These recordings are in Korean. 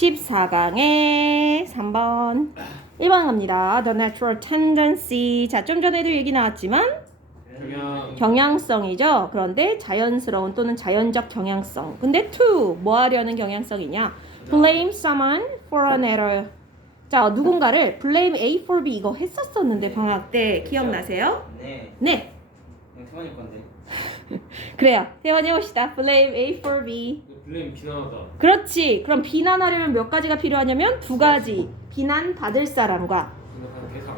14강에 3번 1번 갑니다. The natural tendency. 자, 좀 전에도 얘기 나왔지만 경향성이죠. 그런데 자연스러운 또는 자연적 경향성. 근데 to 뭐 하려는 경향성이냐? Blame someone for an error. 자, 누군가를 blame A for B 이거 했었었는데 방학 때 기억나세요? 네. 네. 태원이 건데. 그래요. 태원이 옵시다. Blame A for B. 블레임 비난하다. 그렇지. 그럼 비난하려면 몇 가지가 필요하냐면 두 가지. 비난받을 사람과 비난하는 대상.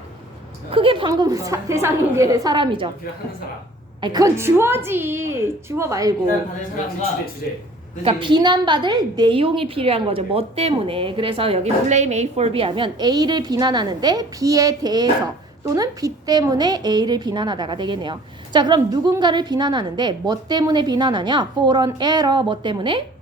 그게 방금 대상인 게 사람이죠. 비난하는 사람. 아니, 그건 주어지. 주어 말고. 비난받을 사람과 주제. 그러니까 비난받을 내용이 필요한 거죠. 뭐 때문에. 그래서 여기 blame A for B 하면 A를 비난하는데 B에 대해서 또는 B 때문에 A를 비난하다가 되겠네요. 자, 그럼 누군가를 비난하는데 뭐 때문에 비난하냐? For an error 뭐 때문에?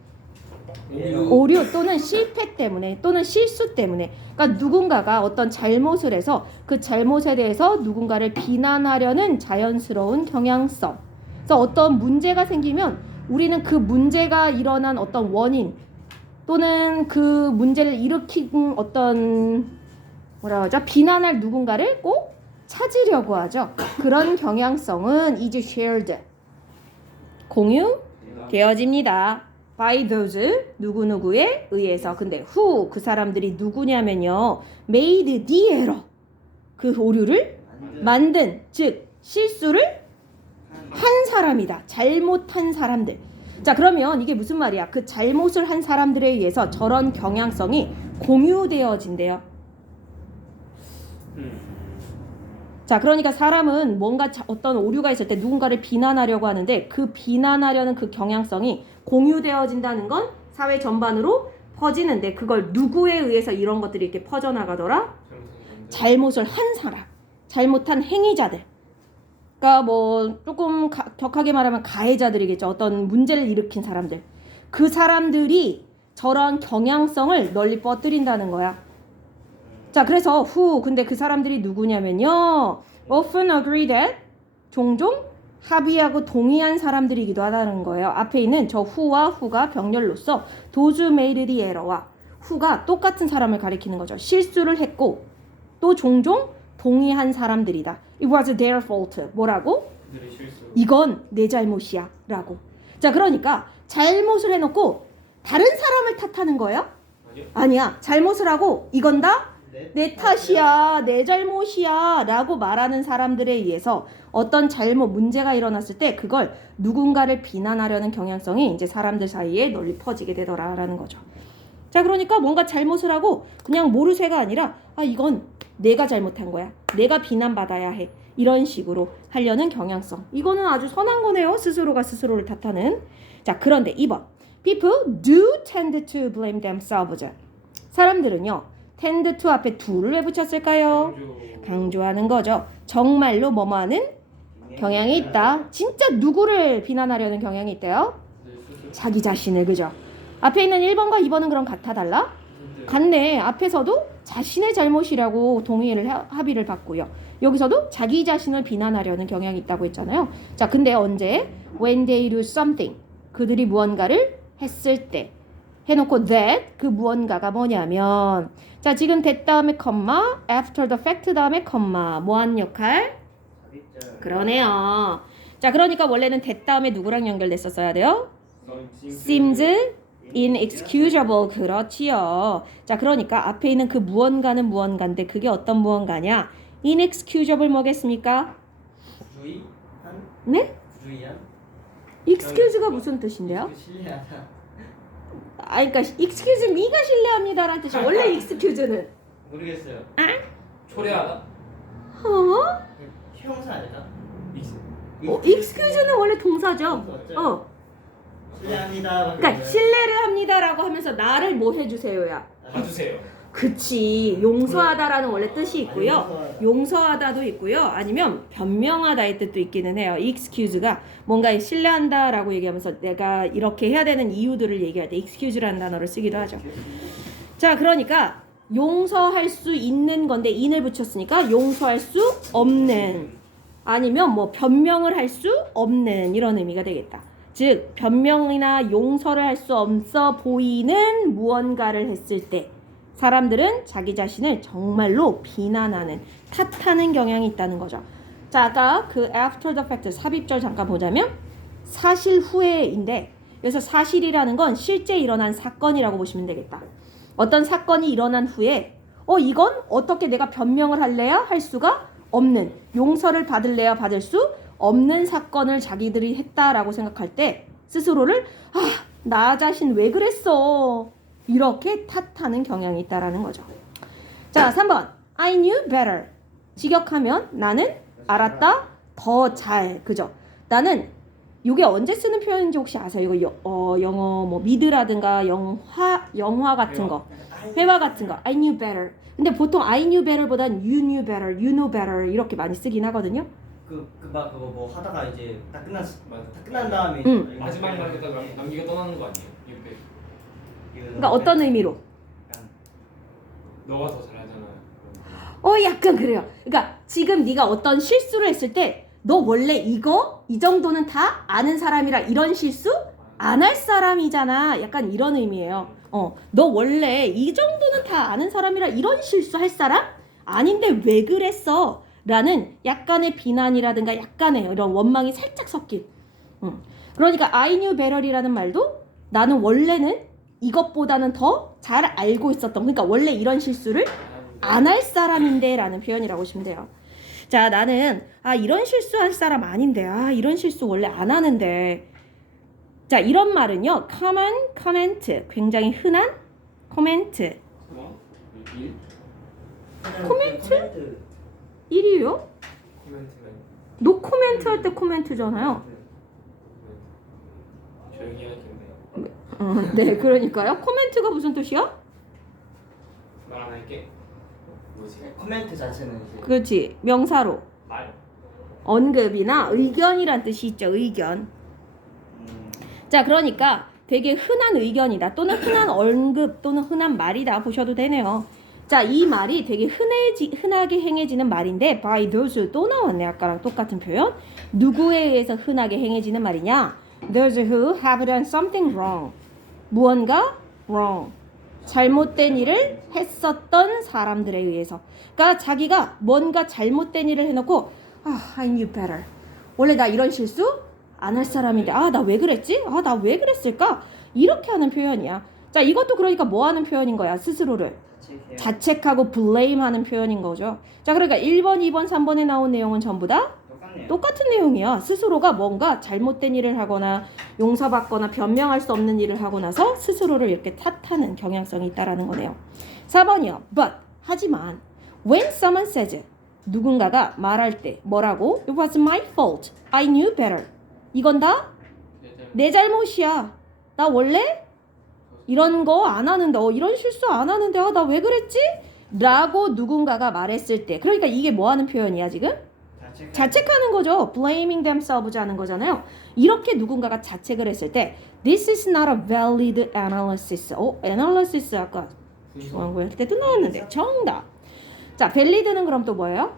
오류 또는 실패 때문에 또는 실수 때문에. 그러니까 누군가가 어떤 잘못을 해서 그 잘못에 대해서 누군가를 비난하려는 자연스러운 경향성. 그래서 어떤 문제가 생기면 우리는 그 문제가 일어난 어떤 원인 또는 그 문제를 일으킨 어떤 뭐라 하죠? 비난할 누군가를 꼭 찾으려고 하죠. 그런 경향성은 is shared. 공유되어집니다. by those 누구누구에 의해서. 근데 who 그 사람들이 누구냐면요. made the error 그 오류를 만든 즉 실수를 한 사람이다. 잘못한 사람들. 자, 그러면 이게 무슨 말이야? 그 잘못을 한 사람들에 의해서 저런 경향성이 공유되어진대요. 자, 그러니까 사람은 뭔가 어떤 오류가 있을 때 누군가를 비난하려고 하는데 그 비난하려는 그 경향성이 공유되어진다는 건 사회 전반으로 퍼지는데 그걸 누구에 의해서 이런 것들이 이렇게 퍼져나가더라? 잘못을 한 사람, 잘못한 행위자들. 그러니까 뭐 조금 격하게 말하면 가해자들이겠죠. 어떤 문제를 일으킨 사람들. 그 사람들이 저런 경향성을 널리 뻗들인다는 거야. 자, 그래서 who 근데 그 사람들이 누구냐면요. often agree that 종종 합의하고 동의한 사람들이기도 하다는 거예요. 앞에 있는 저 who와 who가 병렬로서 those who made the error와 who가 똑같은 사람을 가리키는 거죠. 실수를 했고 또 종종 동의한 사람들이다. It was their fault. 뭐라고? 이건 내 잘못이야 라고. 자, 그러니까 잘못을 해놓고 다른 사람을 탓하는 거예요? 아니야. 잘못을 하고 이건 다 내 탓이야, 내 잘못이야 라고 말하는 사람들에 의해서 어떤 잘못, 문제가 일어났을 때 그걸 누군가를 비난하려는 경향성이 이제 사람들 사이에 널리 퍼지게 되더라라는 거죠. 자, 그러니까 뭔가 잘못을 하고 그냥 모르쇠가 아니라 이건 내가 잘못한 거야. 내가 비난받아야 해. 이런 식으로 하려는 경향성. 이거는 아주 선한 거네요. 스스로가 스스로를 탓하는. 자, 그런데 2번. People do tend to blame themselves. 사람들은요. tend to 앞에 do를 왜 붙였을까요? 강조하는 거죠. 정말로 뭐뭐하는 경향이 있다. 진짜 누구를 비난하려는 경향이 있대요? 자기 자신을. 그죠? 앞에 있는 1번과 2번은 그럼 같아 달라? 같네. 앞에서도 자신의 잘못이라고 동의를 합의를 받고요. 여기서도 자기 자신을 비난하려는 경향이 있다고 했잖아요. 자, 근데 언제? When they do something. 그들이 무언가를 했을 때. 해놓고 that 그 무언가가 뭐냐면 자, 지금 that 다음에 컴마 after the fact 다음에 컴마 뭐한 역할? 그러네요. 자, 그러니까 원래는 that 다음에 누구랑 연결됐었어야 돼요? seems inexcusable. 그렇지요. 자, 그러니까 앞에 있는 그 무언가는 무언가인데 그게 어떤 무언가냐? inexcusable 뭐겠습니까? 주의한? 네? 주의한? excuse가 무슨 뜻인데요? 신뢰하다. 그러니까 excuse me가 신뢰합니다라는 뜻이 원래 excuse는 모르겠어요. 초래하다. 어? 형사 아닐까? excuse는 원래 동사죠. 신뢰합니다. 그러니까 신뢰를 합니다라고 하면서 나를 뭐 해주세요야. 봐주세요. 그치. 용서하다라는 원래 뜻이 있고요. 용서하다도 있고요. 아니면 변명하다의 뜻도 있기는 해요. excuse가 뭔가 신뢰한다라고 얘기하면서 내가 이렇게 해야 되는 이유들을 얘기할 때 excuse라는 단어를 쓰기도 하죠. 자, 그러니까 용서할 수 있는 건데 in을 붙였으니까 용서할 수 없는 아니면 뭐 변명을 할 수 없는 이런 의미가 되겠다. 즉 변명이나 용서를 할 수 없어 보이는 무언가를 했을 때 사람들은 자기 자신을 정말로 비난하는, 탓하는 경향이 있다는 거죠. 자, 아까 그 after the fact 삽입절 잠깐 보자면 사실 후에인데, 그래서 사실이라는 건 실제 일어난 사건이라고 보시면 되겠다. 어떤 사건이 일어난 후에 이건 어떻게 내가 변명을 할래야 할 수가 없는, 용서를 받을래야 받을 수 없는 사건을 자기들이 했다라고 생각할 때 스스로를 나 자신 왜 그랬어, 이렇게 탓하는 경향이 있다라는 거죠. 자, 3번 I knew better. 직역하면 나는 알았다, 더 잘. 그죠? 나는 이게 언제 쓰는 표현인지 혹시 아세요? 이거 영어 뭐 미드라든가 영화 같은 거, 회화 같은 거. I knew better. 근데 보통 I knew better보단 you knew better, you know better 이렇게 많이 쓰긴 하거든요. 그거 뭐 하다가 이제 다 맞아. 끝난 다음에 마지막 날에다가 남기고 떠나는 거 아니에요? 이렇게 그러니까 어떤 의미로? 너가 더 잘하잖아. 약간 그래요. 그러니까 지금 네가 어떤 실수를 했을 때 너 원래 이거 이 정도는 다 아는 사람이라 이런 실수 안 할 사람이잖아. 약간 이런 의미예요. 너 원래 이 정도는 다 아는 사람이라 이런 실수 할 사람 아닌데 왜 그랬어? 라는 약간의 비난이라든가 약간의 이런 원망이 살짝 섞인. 그러니까 I knew better이라는 말도 나는 원래는 이것보다는 더 잘 알고 있었던, 그러니까 원래 이런 실수를 안 할 사람인데 라는 표현이라고 보시면 돼요. 자, 나는 이런 실수할 사람 아닌데, 이런 실수 원래 안 하는데. 자, 이런 말은요, common comment, 굉장히 흔한 코멘트. 일? 코멘트 1위요? 코멘트는 노 코멘트 할 때 코멘트잖아요. 조용히 하겠네. 네, 그러니까요. 코멘트가 무슨 뜻이야? 말 안 할게. 뭐지? 코멘트 자체는 이제 그렇지, 명사로 말. 언급이나 의견이란 뜻이 있죠. 의견. 자, 그러니까 되게 흔한 의견이다 또는 흔한 언급 또는 흔한 말이다 보셔도 되네요. 자, 이 말이 되게 흔하게 행해지는 말인데 by those 또 나왔네. 아까랑 똑같은 표현. 누구에 의해서 흔하게 행해지는 말이냐? Those who have done something wrong. 무언가 wrong. 잘못된 일을 했었던 사람들에 의해서. 그러니까 자기가 뭔가 잘못된 일을 해놓고 I knew better. 원래 나 이런 실수 안 할 사람인데 나 왜 그랬지? 나 왜 그랬을까? 이렇게 하는 표현이야. 자, 이것도 그러니까 뭐 하는 표현인 거야? 스스로를 자책하고 blame 하는 표현인 거죠. 자, 그러니까 1번, 2번, 3번에 나온 내용은 전부 다 똑같은 내용이야. 스스로가 뭔가 잘못된 일을 하거나 용서받거나 변명할 수 없는 일을 하고 나서 스스로를 이렇게 탓하는 경향성이 있다라는 거네요. 4번이요. But, 하지만 when someone says, 누군가가 말할 때 뭐라고? It was my fault. I knew better. 이건 다 내 잘못이야. 나 원래 이런 거 안 하는데 이런 실수 안 하는데 나 왜 그랬지? 라고 누군가가 말했을 때, 그러니까 이게 뭐 하는 표현이야 지금? 자책하는 거죠. blaming themselves 하는 거잖아요. 이렇게 누군가가 자책을 했을 때 this is not a valid analysis. analysis 아까 중앙고할 때도 나왔는데 정답. 자, valid는 그럼 또 뭐예요?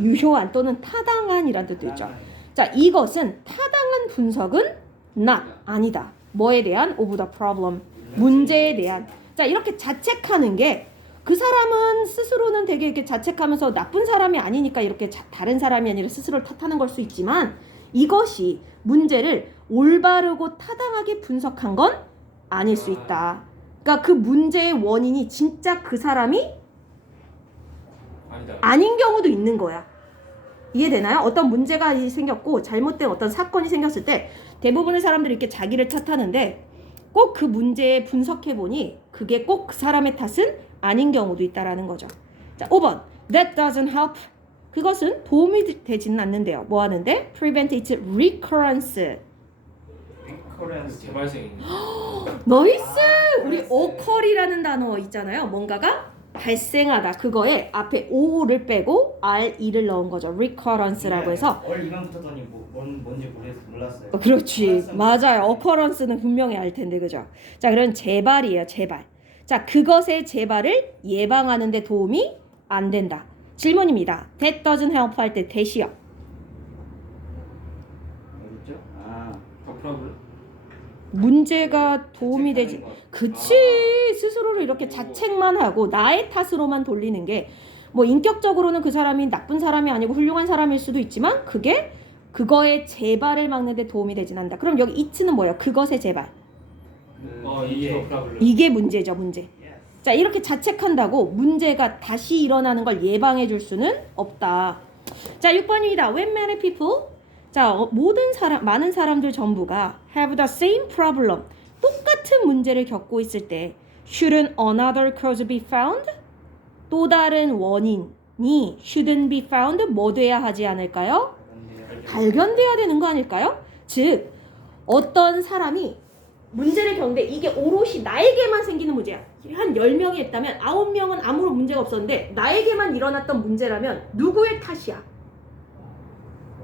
유효한 또는 타당한이란 뜻도 있죠. 자, 이것은 타당한 분석은 not, 아니다. 뭐에 대한? of the problem, 문제에 대한. 자, 이렇게 자책하는 게 그 사람은 스스로는 되게 이렇게 자책하면서 나쁜 사람이 아니니까 이렇게 다른 사람이 아니라 스스로를 탓하는 걸 수 있지만 이것이 문제를 올바르고 타당하게 분석한 건 아닐 수 있다. 그러니까 그 문제의 원인이 진짜 그 사람이 아닌 경우도 있는 거야. 이해되나요? 어떤 문제가 생겼고 잘못된 어떤 사건이 생겼을 때 대부분의 사람들이 이렇게 자기를 탓하는데 꼭 그 문제에 분석해보니 그게 꼭 그 사람의 탓은 아닌 경우도 있다라는 거죠. 자, 5번. That doesn't help. 그것은 도움이 되지는 않는데요. 뭐 하는데? Prevent its recurrence. 재발생이. 나이스! 우리 occur이라는 단어 있잖아요. 뭔가가 발생하다. 그거에 앞에 o를 빼고 re를 넣은 거죠. recurrence라고 해서. 이만 붙었더니 뭔지 몰랐어요. 그렇지. 맞아요. occurrence는 분명히 알 텐데, 그죠? 자, 그럼 재발이에요. 재발. 자, 그것의 재발을 예방하는 데 도움이 안 된다. 질문입니다. That doesn't help 할 때 대시요. 어딨죠? 더 프로블럼? 문제가 도움이 되지. 자책하는 것. 그치. 스스로를 이렇게 자책만 하고 나의 탓으로만 돌리는 게 뭐 인격적으로는 그 사람이 나쁜 사람이 아니고 훌륭한 사람일 수도 있지만 그게 그거의 재발을 막는 데 도움이 되진 않는다. 그럼 여기 it는 뭐예요? 그것의 재발. 이게 프라블럼. 이게 문제죠, 문제. 자, 이렇게 자책한다고 문제가 다시 일어나는 걸 예방해 줄 수는 없다. 자, 6번입니다. When many people, 자, 모든 사람, 많은 사람들 전부가 have the same problem, 똑같은 문제를 겪고 있을 때 shouldn't another cause be found? 또 다른 원인이 shouldn't be found 뭐 돼야 하지 않을까요? 발견돼야 되는 거 아닐까요? 즉, 어떤 사람이 문제를 겪는데 이게 오롯이 나에게만 생기는 문제야. 한 10명이 했다면 9명은 아무런 문제가 없었는데 나에게만 일어났던 문제라면 누구의 탓이야?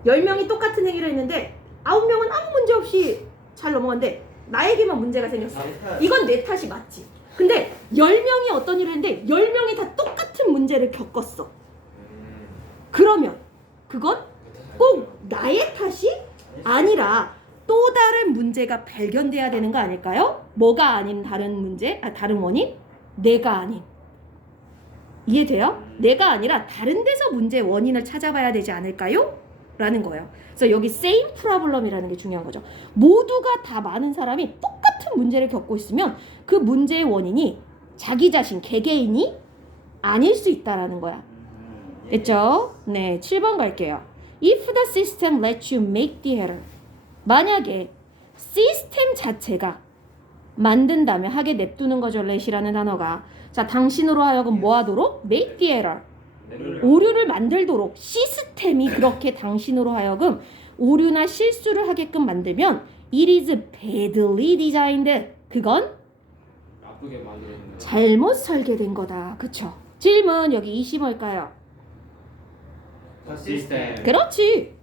10명이 똑같은 행위를 했는데 9명은 아무 문제 없이 잘 넘어갔는데 나에게만 문제가 생겼어. 이건 내 탓이 맞지. 근데 10명이 어떤 일을 했는데 10명이 다 똑같은 문제를 겪었어. 그러면 그건 꼭 나의 탓이 아니라 또 다른 문제가 발견돼야 되는 거 아닐까요? 뭐가 아닌 다른 문제? 다른 원인? 내가 아닌. 이해돼요? 내가 아니라 다른 데서 문제의 원인을 찾아봐야 되지 않을까요? 라는 거예요. 그래서 여기 same problem이라는 게 중요한 거죠. 모두가 다 많은 사람이 똑같은 문제를 겪고 있으면 그 문제의 원인이 자기 자신, 개개인이 아닐 수 있다라는 거야. 됐죠? 네, 7번 갈게요. If the system lets you make the error. 만약에 시스템 자체가 만든다면 하게 냅두는 거죠. let이라는 단어가. 자, 당신으로 하여금 뭐 하도록? make the error. 오류를 만들도록 시스템이 그렇게 당신으로 하여금 오류나 실수를 하게끔 만들면 it is badly designed. 그건 나쁘게 만들었는데. 잘못 설계된 거다. 그쵸? 질문 여기 20 뭘까요? 시스템. 그렇지.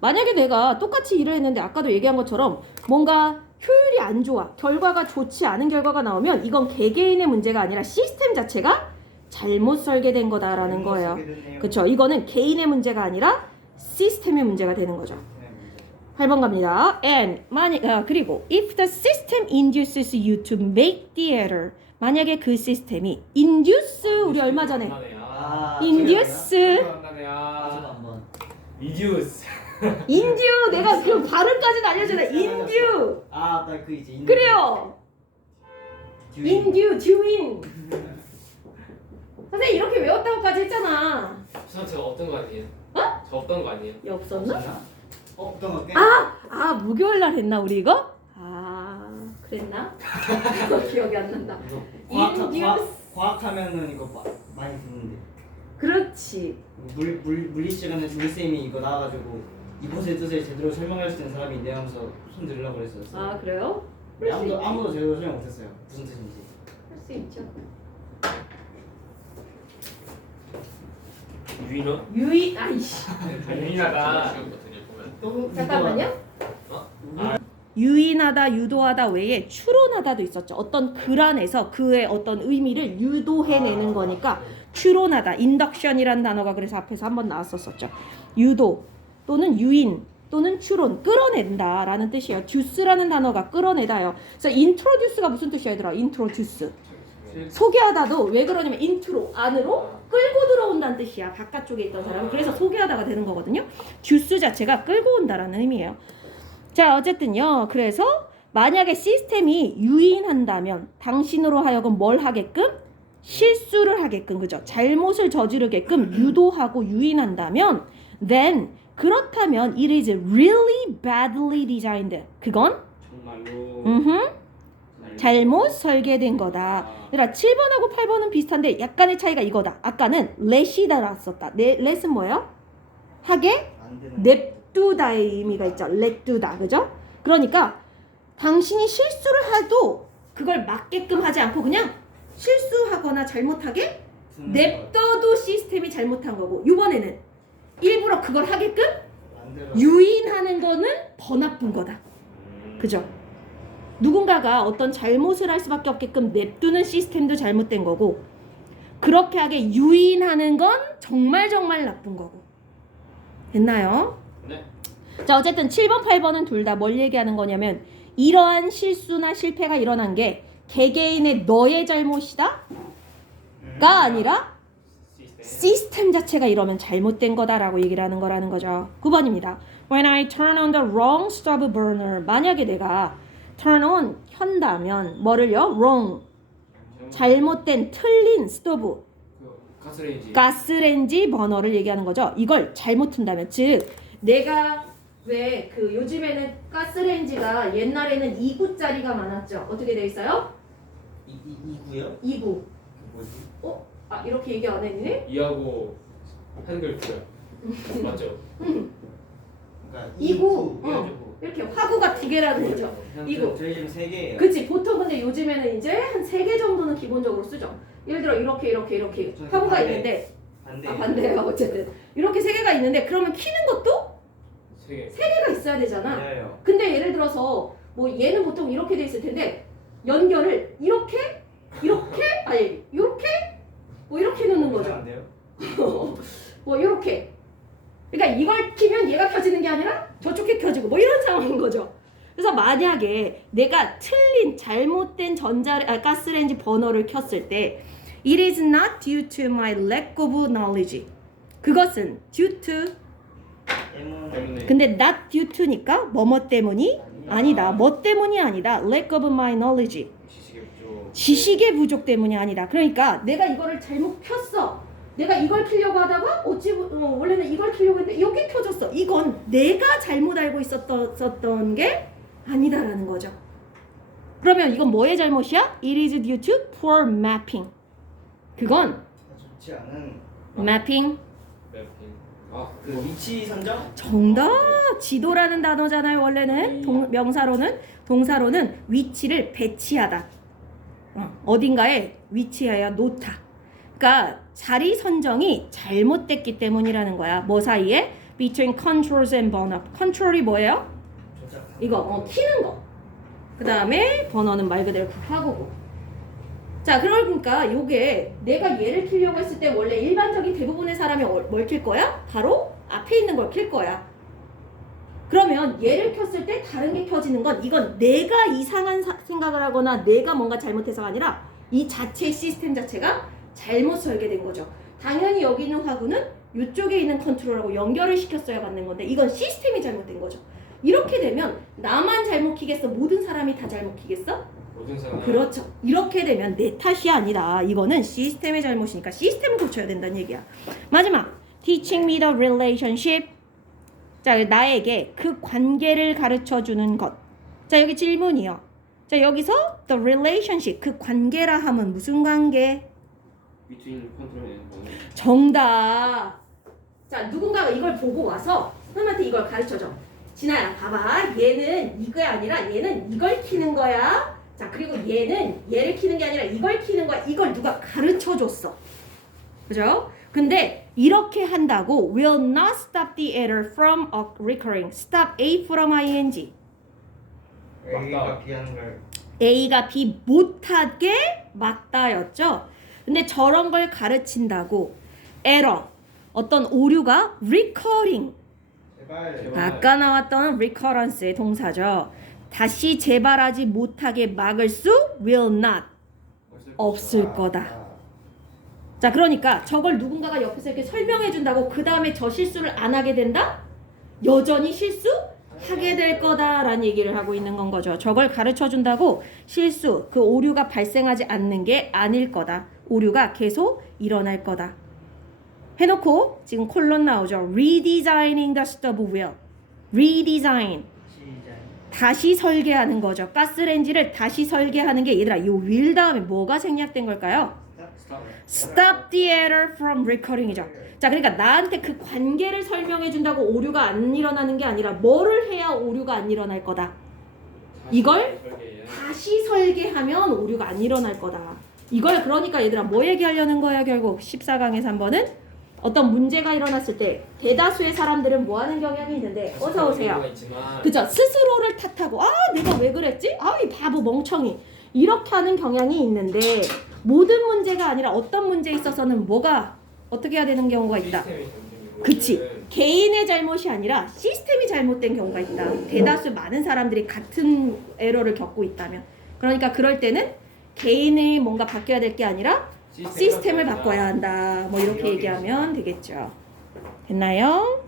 만약에 내가 똑같이 일을 했는데 아까도 얘기한 것처럼 뭔가 효율이 안 좋아, 결과가 좋지 않은 결과가 나오면 이건 개개인의 문제가 아니라 시스템 자체가 잘못 설계된 거다라는 거예요. 그렇죠? 이거는 개인의 문제가 아니라 시스템의 문제가 되는 거죠. 8번 갑니다. And 그리고 if the system induces you to make the error. 만약에 그 시스템이 induce 우리 얼마 전에 induce 한번. reduce. 인듀 내가 그 발음까지는 알려주나 인듀 나 그 이제 그래요 인듀 듀인 선생님 이렇게 외웠다고까지 했잖아. 저 없던 거 아니에요? 저 없던 거 아니에요? 이 없었나? 어떤 거? 목요일 날 했나 우리 이거? 그랬나? 기억이 안 난다. 과학하면은 이거 많이 듣는데. 그렇지. 물리 시간에 물쌤이 이거 나와가지고 이것의 뜻을 제대로 설명할 수 있는 사람이 있네 하면서 손 들으려고 그랬었어요. 그래요? 네, 아무도 제대로 설명 못했어요. 무슨 뜻인지. 할 수 있죠. 유인어? 아이씨. 유인하다. 잠깐만요. 유인하다, 유도하다 외에 추론하다도 있었죠. 어떤 글 안에서 그의 어떤 의미를 유도해내는 거니까 추론하다, 인덕션이라는 단어가 그래서 앞에서 한번 나왔었죠. 유도 또는 유인 또는 추론, 끌어낸다라는 뜻이에요. 듀스라는 단어가 끌어내다요. 그래서 인트로듀스가 무슨 뜻이야 얘들아? 인트로듀스. 소개하다도 왜 그러냐면 인트로, 안으로 끌고 들어온다는 뜻이야. 바깥쪽에 있던 사람은. 그래서 소개하다가 되는 거거든요. 듀스 자체가 끌고 온다라는 의미예요. 자, 어쨌든요. 그래서 만약에 시스템이 유인한다면 당신으로 하여금 뭘 하게끔? 실수를 하게끔, 그죠? 잘못을 저지르게끔 유도하고 유인한다면 then 그렇다면 it is really badly designed. 그건 정말로 잘못 설계된 거다. 그러니까 7번하고 8번은 비슷한데 약간의 차이가 이거다. 아까는 let이 달았었다. let은 뭐예요? 하게 냅두다의 의미가 있죠. 냅두다. 그죠? 그러니까 당신이 실수를 해도 그걸 막게끔 하지 않고 그냥 실수하거나 잘못하게 냅둬도 시스템이 잘못한 거고, 이번에는 일부러 그걸 하게끔 유인하는 거는 더 나쁜 거다. 그죠? 누군가가 어떤 잘못을 할 수밖에 없게끔 냅두는 시스템도 잘못된 거고, 그렇게 하게 유인하는 건 정말 나쁜 거고. 됐나요? 네. 자, 어쨌든 7번, 8번은 둘 다 뭘 얘기하는 거냐면 이러한 실수나 실패가 일어난 게 개개인의 너의 잘못이다? 가 아니라 시스템 자체가 이러면 잘못된 거다라고 얘기를 하는 거라는 거죠. 9번입니다. When I turn on the wrong stove burner. 만약에 내가 turn on 켠다면 뭐를요? wrong. 잘못된 틀린 스토브. 가스레인지. 가스레인지 버너를 얘기하는 거죠. 이걸 잘못 튼다면 즉 내가 왜 그 요즘에는 가스레인지가 옛날에는 2구짜리가 많았죠. 어떻게 돼 있어요? 이구요? 2구. 뭐지? 아 이렇게 얘기 안 했니? 이하고 한글 구요. 맞죠? 그러니까 이구. 이구. 이렇게 화구가 2개라는 거죠. 이구. 저희 집은 3개예요. 그치 보통 근데 요즘에는 이제 한 3개 정도는 기본적으로 쓰죠. 예를 들어 이렇게 저는 화구가 반대. 있는데 반대. 반대예요. 어쨌든 이렇게 3개가 있는데 그러면 키는 것도 세 개. 3개가 있어야 되잖아. 맞아요. 근데 예를 들어서 뭐 얘는 보통 이렇게 돼 있을 텐데 연결을 이렇게 아니 이렇게 뭐 이렇게 넣는 거죠. 안 돼요? 뭐 이렇게. 그러니까 이걸 키면 얘가 켜지는 게 아니라 저쪽에 켜지고 뭐 이런 상황인 거죠. 그래서 만약에 내가 틀린 잘못된 가스레인지 버너를 켰을 때 It is not due to my lack of knowledge. 그것은 due to 때문에. 근데 not due to니까 뭐뭐 때문이 아니다. 뭐 때문이 아니다. lack of my knowledge. 지식의 부족. 지식의 부족 때문이 아니다. 그러니까 내가 이거를 잘못 켰어. 내가 이걸 키려고 하다가 원래는 이걸 키려고 했는데 여기 켜졌어. 이건 내가 잘못 알고 있었던 게 아니다라는 거죠. 그러면 이건 뭐의 잘못이야? It is due to poor mapping. 그건 좋지 않은 mapping. 그 위치 선정? 정답. 지도라는 단어잖아요. 원래는 명사로는 동사로는 위치를 배치하다. 어딘가에 위치하여 놓다. 그러니까 자리 선정이 잘못됐기 때문이라는 거야. 뭐 사이에? Between controls and burn up. 컨트롤이 뭐예요? 조작. 이거 키는 거. 그 다음에 버너는 말 그대로 그 화구고. 자 그러니까 요게 내가 얘를 키려고 했을 때 원래 일반적인 대부분의 사람이 뭘 킬 거야? 바로 앞에 있는 걸 킬 거야. 그러면 얘를 켰을 때 다른 게 켜지는 건 이건 내가 이상한 생각을 하거나 내가 뭔가 잘못해서가 아니라 이 자체의 시스템 자체가 잘못 설계된 거죠. 당연히 여기 있는 화구는 이쪽에 있는 컨트롤하고 연결을 시켰어야 받는 건데 이건 시스템이 잘못된 거죠. 이렇게 되면 나만 잘못 키겠어? 모든 사람이 다 잘못 키겠어? 모든 사람. 그렇죠. 이렇게 되면 내 탓이 아니다. 이거는 시스템의 잘못이니까 시스템을 고쳐야 된다는 얘기야. 마지막 Teaching me the relationship. 자 나에게 그 관계를 가르쳐주는 것. 자 여기 질문이요. 자 여기서 the relationship 그 관계라 하면 무슨 관계? Between control and burn. 정답. 자 누군가가 이걸 보고 와서 선생님한테 이걸 가르쳐줘. 진아야 봐봐 얘는 이거야 아니라 얘는 이걸 키는 거야. 자 그리고 얘는 얘를 키는 게 아니라 이걸 키는 거야. 이걸 누가 가르쳐줬어. 그죠? 근데 이렇게 한다고 will not stop the error from recurring. stop A from ing. A가 B하는 걸 A가 B 못하게 막다였죠. 근데 저런 걸 가르친다고 error 어떤 오류가 recurring 제발 아까 나왔던 recurrence의 동사죠. 다시 재발하지 못하게 막을 수 will not 없을 거다. 자 그러니까 저걸 누군가가 옆에서 이렇게 설명해 준다고 그 다음에 저 실수를 안 하게 된다? 여전히 실수하게 될 거다라는 얘기를 하고 있는 건 거죠. 저걸 가르쳐 준다고 실수, 그 오류가 발생하지 않는 게 아닐 거다. 오류가 계속 일어날 거다. 해놓고 지금 콜론 나오죠. Redesigning the stove wheel. Redesign. 시작. 다시 설계하는 거죠. 가스레인지를 다시 설계하는 게 얘들아 이 윌 다음에 뭐가 생략된 걸까요? Stop the error from recurring이죠. 자 그러니까 나한테 그 관계를 설명해 준다고 오류가 안 일어나는 게 아니라 뭐를 해야 오류가 안 일어날 거다. 이걸 다시 설계하면 오류가 안 일어날 거다. 이걸 그러니까 얘들아 뭐 얘기하려는 거야 결국 14강에서 한 번은 어떤 문제가 일어났을 때 대다수의 사람들은 뭐 하는 경향이 있는데 어서 오세요. 그죠? 스스로를 탓하고 아 내가 왜 그랬지? 아 이 바보 멍청이 이렇게 하는 경향이 있는데 모든 문제가 아니라 어떤 문제에 있어서는 뭐가 어떻게 해야 되는 경우가 있다. 그치. 개인의 잘못이 아니라 시스템이 잘못된 경우가 있다. 대다수 많은 사람들이 같은 에러를 겪고 있다면. 그러니까 그럴 때는 개인이 뭔가 바뀌어야 될 게 아니라 시스템을 바꿔야 한다. 뭐 이렇게 얘기하면 되겠죠. 됐나요?